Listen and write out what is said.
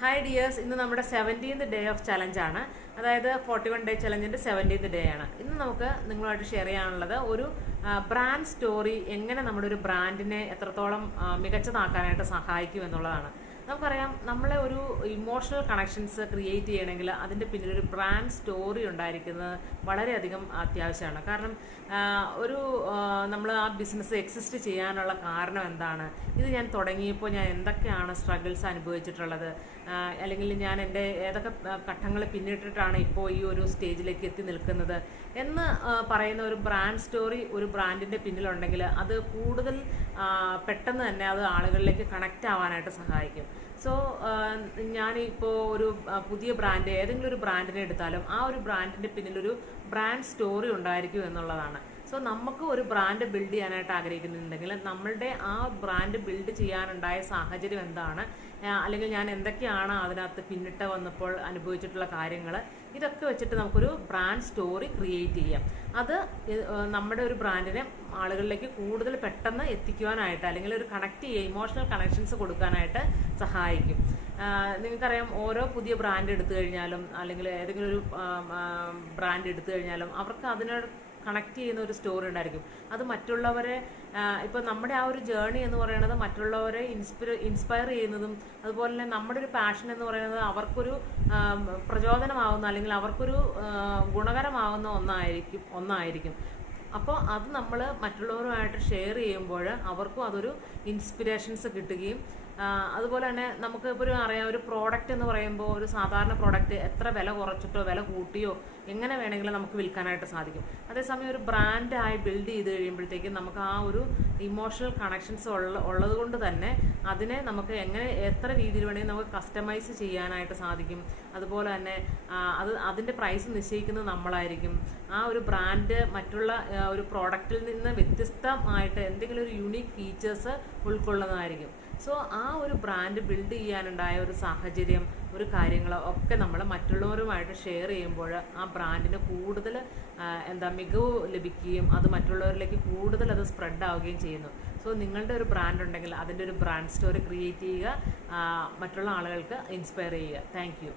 Hi dears, ഇന്ന് നമ്മുടെ 17th day of ചലഞ്ചാണ്. അതായത് 41 ഡേ ചലഞ്ചിന്റെ 17th ഡേ ആണ്. ഇന്ന് നമുക്ക് നിങ്ങളുമായിട്ട് ഷെയർ ചെയ്യാനുള്ളത് ഒരു ബ്രാൻഡ് സ്റ്റോറി എങ്ങനെ നമ്മുടെ ഒരു ബ്രാൻഡിനെ എത്രത്തോളം മികച്ചതാക്കാനായിട്ട് സഹായിക്കും എന്നുള്ളതാണ്. നമുക്കറിയാം, നമ്മളെ ഒരു ഇമോഷണൽ കണക്ഷൻസ് ക്രിയേറ്റ് ചെയ്യണമെങ്കിൽ അതിൻ്റെ പിന്നിലൊരു ബ്രാൻഡ് സ്റ്റോറി ഉണ്ടായിരിക്കുന്നത് വളരെയധികം അത്യാവശ്യമാണ്. കാരണം നമ്മൾ ആ ബിസിനസ് എക്സിസ്റ്റ് ചെയ്യാനുള്ള കാരണം എന്താണ്, ഇത് ഞാൻ തുടങ്ങിയപ്പോൾ ഞാൻ എന്തൊക്കെയാണ് സ്ട്രഗിൾസ് അനുഭവിച്ചിട്ടുള്ളത്, അല്ലെങ്കിൽ ഞാൻ എൻ്റെ ഏതൊക്കെ ഘട്ടങ്ങൾ പിന്നിട്ടിട്ടാണ് ഇപ്പോൾ ഈ ഒരു സ്റ്റേജിലേക്ക് എത്തി നിൽക്കുന്നത് എന്ന് പറയുന്ന ഒരു ബ്രാൻഡ് സ്റ്റോറി ഒരു ബ്രാൻഡിൻ്റെ പിന്നിലുണ്ടെങ്കിൽ അത് കൂടുതൽ പെട്ടെന്ന് തന്നെ അത് ആളുകളിലേക്ക് കണക്റ്റ് ആവാനായിട്ട് സഹായിക്കും. സോ ഞാനിപ്പോൾ ഒരു പുതിയ ബ്രാൻഡ്, ഏതെങ്കിലും ഒരു ബ്രാൻഡിനെ എടുത്താലും ആ ഒരു ബ്രാൻഡിൻ്റെ പിന്നിലൊരു ബ്രാൻഡ് സ്റ്റോറി ഉണ്ടായിരിക്കും എന്നുള്ളതാണ്. സോ നമുക്ക് ഒരു ബ്രാൻഡ് ബിൽഡ് ചെയ്യാനായിട്ട് ആഗ്രഹിക്കുന്നുണ്ടെങ്കിൽ നമ്മളുടെ ആ ബ്രാൻഡ് ബിൽഡ് ചെയ്യാനുണ്ടായ സാഹചര്യം എന്താണ്, അല്ലെങ്കിൽ ഞാൻ എന്തൊക്കെയാണ് അതിനകത്ത് പിന്നിട്ട് വന്നപ്പോൾ അനുഭവിച്ചിട്ടുള്ള കാര്യങ്ങൾ, ഇതൊക്കെ വെച്ചിട്ട് നമുക്കൊരു ബ്രാൻഡ് സ്റ്റോറി ക്രിയേറ്റ് ചെയ്യാം. അത് നമ്മുടെ ഒരു ബ്രാൻഡിനെ ആളുകളിലേക്ക് കൂടുതൽ പെട്ടെന്ന് എത്തിക്കുവാനായിട്ട്, അല്ലെങ്കിൽ ഒരു കണക്ട് ചെയ്യുക, ഇമോഷണൽ കണക്ഷൻസ് കൊടുക്കാനായിട്ട് സഹായിക്കും. നിങ്ങൾക്കറിയാം, ഓരോ പുതിയ ബ്രാൻഡ് എടുത്തു കഴിഞ്ഞാലും അല്ലെങ്കിൽ ഏതെങ്കിലും ഒരു ബ്രാൻഡ് എടുത്തു കഴിഞ്ഞാലും അവർക്ക് അതിനോട് കണക്ട് ചെയ്യുന്ന ഒരു സ്റ്റോറി ഉണ്ടായിരിക്കും. അത് മറ്റുള്ളവരെ, ഇപ്പോൾ നമ്മുടെ ആ ഒരു ജേർണി എന്ന് പറയുന്നത് മറ്റുള്ളവരെ ഇൻസ്പയർ ചെയ്യുന്നതും, അതുപോലെ തന്നെ നമ്മുടെ ഒരു പാഷൻ എന്ന് പറയുന്നത് അവർക്കൊരു പ്രചോദനമാവുന്ന അല്ലെങ്കിൽ അവർക്കൊരു ഗുണകരമാവുന്ന ഒന്നായിരിക്കും. അപ്പോൾ അത് നമ്മൾ മറ്റുള്ളവരുമായിട്ട് ഷെയർ ചെയ്യുമ്പോൾ അവർക്കും അതൊരു ഇൻസ്പിറേഷൻസ് കിട്ടുകയും, അതുപോലെ തന്നെ നമുക്ക് ഇപ്പോൾ അറിയാം, ഒരു പ്രോഡക്റ്റ് എന്ന് പറയുമ്പോൾ ഒരു സാധാരണ പ്രോഡക്റ്റ് എത്ര വില കുറച്ചിട്ടോ വില കൂട്ടിയോ എങ്ങനെ വേണമെങ്കിലും നമുക്ക് വിൽക്കാനായിട്ട് സാധിക്കും. അതേസമയം ഒരു ബ്രാൻഡായി ബിൽഡ് ചെയ്ത് കഴിയുമ്പോഴത്തേക്കും നമുക്ക് ആ ഒരു ഇമോഷണൽ കണക്ഷൻസ് ഉള്ളത് കൊണ്ട് തന്നെ അതിനെ നമുക്ക് എത്ര രീതിയിൽ വേണമെങ്കിൽ നമുക്ക് കസ്റ്റമൈസ് ചെയ്യാനായിട്ട് സാധിക്കും. അതുപോലെ തന്നെ അതിൻ്റെ പ്രൈസ് നിശ്ചയിക്കുന്നത് നമ്മളായിരിക്കും. ആ ഒരു ബ്രാൻഡ് മറ്റുള്ള ഒരു പ്രോഡക്റ്റിൽ നിന്ന് വ്യത്യസ്തമായിട്ട് എന്തെങ്കിലും ഒരു യൂണീക്ക് ഫീച്ചേഴ്സ് ഉൾക്കൊള്ളുന്നതായിരിക്കും. സോ ആ ഒരു ബ്രാൻഡ് ബിൽഡ് ചെയ്യാനുണ്ടായ ഒരു സാഹചര്യം, ഒരു കാര്യങ്ങൾ ഒക്കെ നമ്മൾ മറ്റുള്ളവരുമായിട്ട് ഷെയർ ചെയ്യുമ്പോൾ ആ ബ്രാൻഡിന് കൂടുതൽ മികവ് ലഭിക്കുകയും അത് മറ്റുള്ളവരിലേക്ക് കൂടുതൽ അത് സ്പ്രെഡ് ആവുകയും ചെയ്യുന്നു. സോ നിങ്ങളുടെ ഒരു ബ്രാൻഡ് ഉണ്ടെങ്കിൽ അതിൻ്റെ ഒരു ബ്രാൻഡ് സ്റ്റോറി ക്രിയേറ്റ് ചെയ്യുക, മറ്റുള്ള ആളുകൾക്ക് ഇൻസ്പയർ ചെയ്യുക. Thank you.